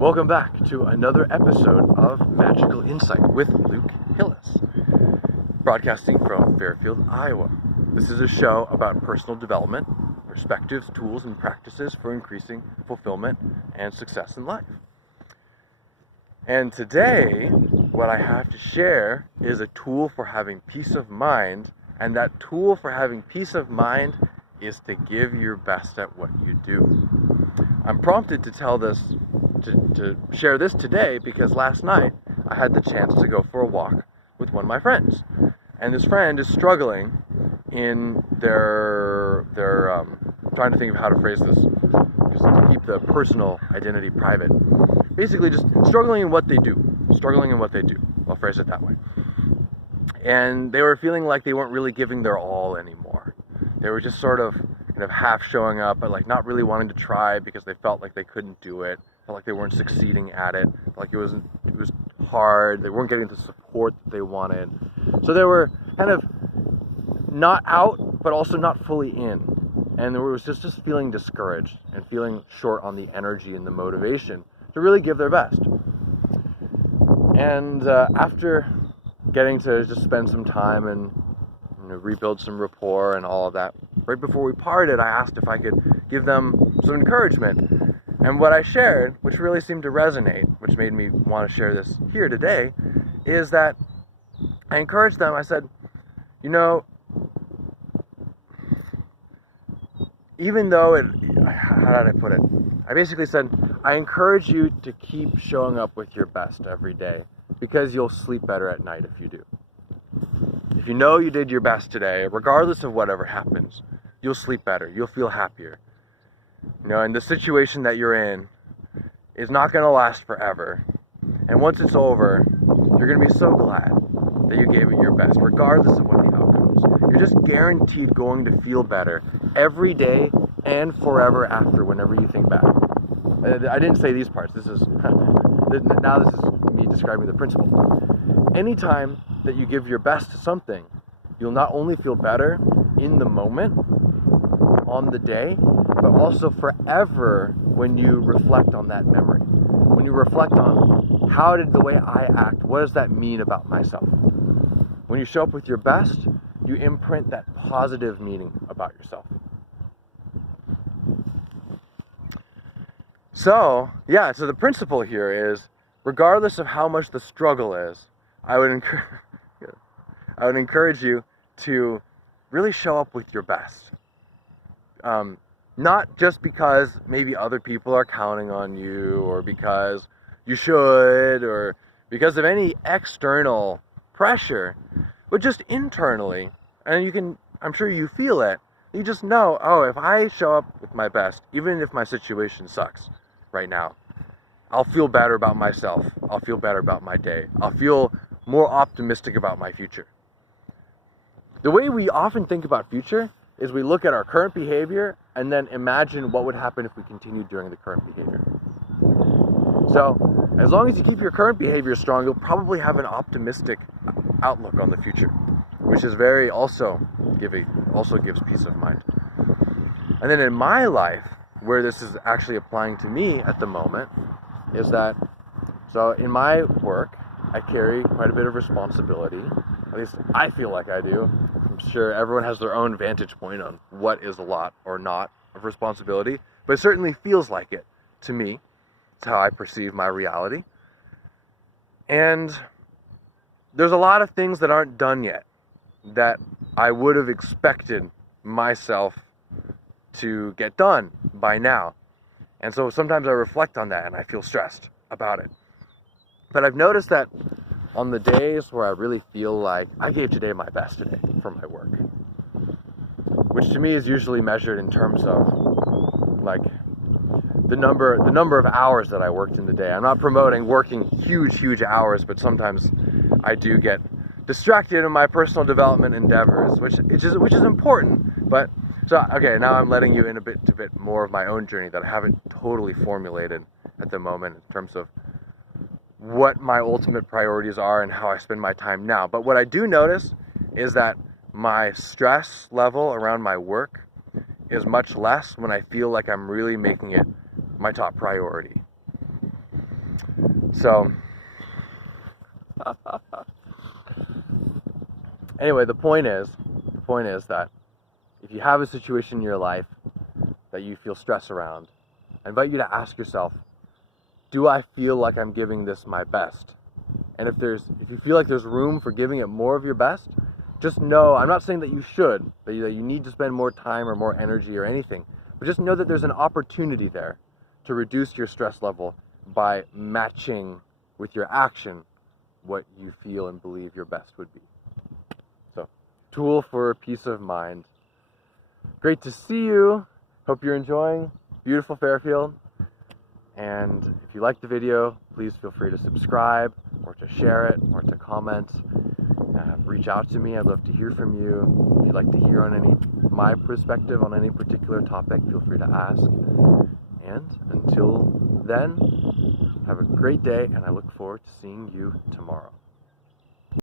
Welcome back to another episode of Magical Insight with Luke Hillis, broadcasting from Fairfield, Iowa. This is a show about personal development, perspectives, tools, and practices for increasing fulfillment and success in life. And today, what I have to share is a tool for having peace of mind, and that tool for having peace of mind is to give your best at what you do. I'm prompted to tell this, to share this today because last night I had the chance to go for a walk with one of my friends. And this friend is struggling in their trying to think of how to phrase this, just to keep the personal identity private. Basically just struggling in what they do. I'll phrase it that way. And they were feeling like they weren't really giving their all anymore. They were just sort of half showing up, but like not really wanting to try because they felt like they couldn't do it, felt like they weren't succeeding at it, felt like it was hard, they weren't getting the support that they wanted. So they were kind of not out, but also not fully in. And there was just feeling discouraged and feeling short on the energy and the motivation to really give their best. And after getting to just spend some time and rebuild some rapport and all of that, right before we parted, I asked if I could give them some encouragement. And what I shared, which really seemed to resonate, which made me want to share this here today, is that I encouraged them. I said, even though how did I put it? I basically said, I encourage you to keep showing up with your best every day because you'll sleep better at night if you do. If you know you did your best today, regardless of whatever happens, you'll sleep better, you'll feel happier. And the situation that you're in is not going to last forever. And once it's over, you're going to be so glad that you gave it your best, regardless of what the outcome is. You're just guaranteed going to feel better every day and forever after, whenever you think back. I didn't say these parts. This is me describing the principle. Anytime that you give your best to something, you'll not only feel better in the moment, on the day, but also forever when you reflect on that memory. When you reflect on how did the way I act, what does that mean about myself? When you show up with your best, you imprint that positive meaning about yourself. So the principle here is, regardless of how much the struggle is, I would encourage you to really show up with your best. Not just because maybe other people are counting on you, or because you should, or because of any external pressure, but just internally. And I'm sure you feel it. You just know, if I show up with my best, even if my situation sucks right now, I'll feel better about myself. I'll feel better about my day. I'll feel more optimistic about my future. The way we often think about future is we look at our current behavior and then imagine what would happen if we continued doing the current behavior. So, as long as you keep your current behavior strong, you'll probably have an optimistic outlook on the future, which is also gives peace of mind. And then in my life, where this is actually applying to me at the moment, is that, so in my work, I carry quite a bit of responsibility. At least I feel like I do. I'm sure everyone has their own vantage point on what is a lot or not of responsibility, but it certainly feels like it to me. It's how I perceive my reality. And there's a lot of things that aren't done yet that I would have expected myself to get done by now. And so sometimes I reflect on that and I feel stressed about it. But I've noticed that on the days where I really feel like I gave today my best today for my work, which to me is usually measured in terms of like the number of hours that I worked in the day. I'm not promoting working huge hours, but sometimes I do get distracted in my personal development endeavors, which is important. But so okay, now I'm letting you in a bit more of my own journey that I haven't totally formulated at the moment in terms of what my ultimate priorities are and how I spend my time now. But what I do notice is that my stress level around my work is much less when I feel like I'm really making it my top priority. So, anyway, the point is that if you have a situation in your life that you feel stress around, I invite you to ask yourself, do I feel like I'm giving this my best? And if you feel like there's room for giving it more of your best, just know, I'm not saying that you should, that you need to spend more time or more energy or anything, but just know that there's an opportunity there to reduce your stress level by matching with your action what you feel and believe your best would be. So, tool for peace of mind. Great to see you. Hope you're enjoying beautiful Fairfield. And if you like the video, please feel free to subscribe or to share it or to comment. Reach out to me. I'd love to hear from you. If you'd like to hear on my perspective on any particular topic, feel free to ask. And until then, have a great day, and I look forward to seeing you tomorrow.